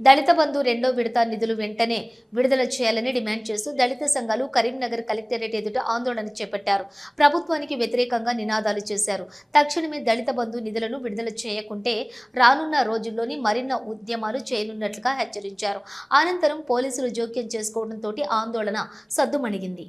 దళిత బంధు రెండో విడత నిధులు వెంటనే విడుదల చేయాలని డిమాండ్ చేస్తూ దళిత సంఘాలు కరీంనగర్ కలెక్టరేట్ ఎదుట ఆందోళన చేపట్టారు. ప్రభుత్వానికి వ్యతిరేకంగా నినాదాలు చేశారు. తక్షణమే దళిత బంధు నిధులను విడుదల చేయకుంటే రానున్న రోజుల్లోని మరిన్న ఉద్యమాలు చేయనున్నట్లుగా హెచ్చరించారు. అనంతరం పోలీసులు జోక్యం చేసుకోవడంతో ఆందోళన సద్దుమణిగింది.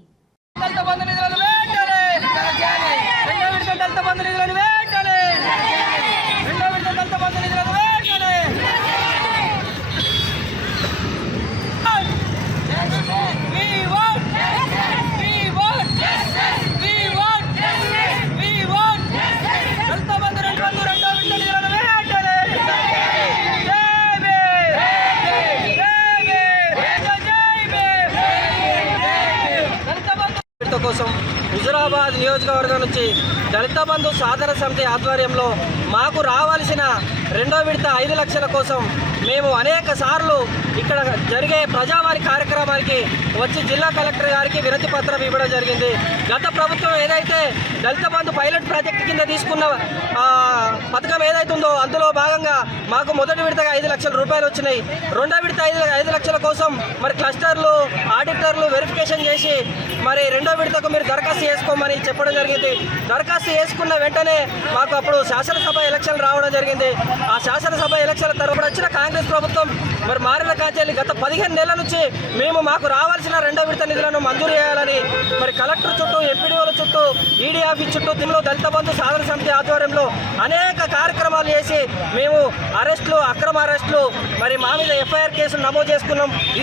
కోసం హుజురాబాద్ నియోజకవర్గం నుంచి దళిత బంధు సాధన సమితి ఆధ్వర్యంలో మాకు రావాల్సిన రెండో విడత 5 లక్షల కోసం మేము అనేక సార్లు ఇక్కడ జరిగే ప్రజావాణి కార్యక్రమానికి వచ్చి జిల్లా కలెక్టర్ గారికి వినతి పత్రం ఇవ్వడం జరిగింది. గత ప్రభుత్వం ఏదైతే దళిత బంధు పైలట్ ప్రాజెక్ట్ కింద తీసుకున్న పథకం ఏదైతుందో అందులో భాగంగా మాకు మొదటి విడతగా 5 లక్షల రూపాయలు వచ్చినాయి. రెండో విడత 5 లక్షల కోసం మరి క్లస్టర్లు ఆడిటర్లు వెరిఫికేషన్ చేసి మరి రెండో విడతకు మీరు దరఖాస్తు చేసుకోమని చెప్పడం జరిగింది. దరఖాస్తు చేసుకున్న వెంటనే మాకు అప్పుడు శాసనసభ ఎలక్షన్లు రావడం జరిగింది. ఆ శాసనసభ ఎలక్షన్ల తరపున వచ్చిన కాంగ్రెస్ ప్రభుత్వం మరి మారిన కాంచెల్లి గత 15 నెలల నుంచి మేము మాకు రావాల్సిన రెండో విడత నిధులను మంజూరు చేయాలని మరి కలెక్టర్ చుట్టూ ఎంపీడీఓల చుట్టూ ఈడీ ఆఫీస్ చుట్టూ దీనిలో దళిత బంధు సాధన సమితి ఆధ్వర్యంలో అనేక కార్యక్రమాలు చేసి మేము అరెస్టులు అక్రమ అరెస్టులు మరి మా మీద ఎఫ్ఐఆర్ కేసులు నమోదు చేసుకున్నాం.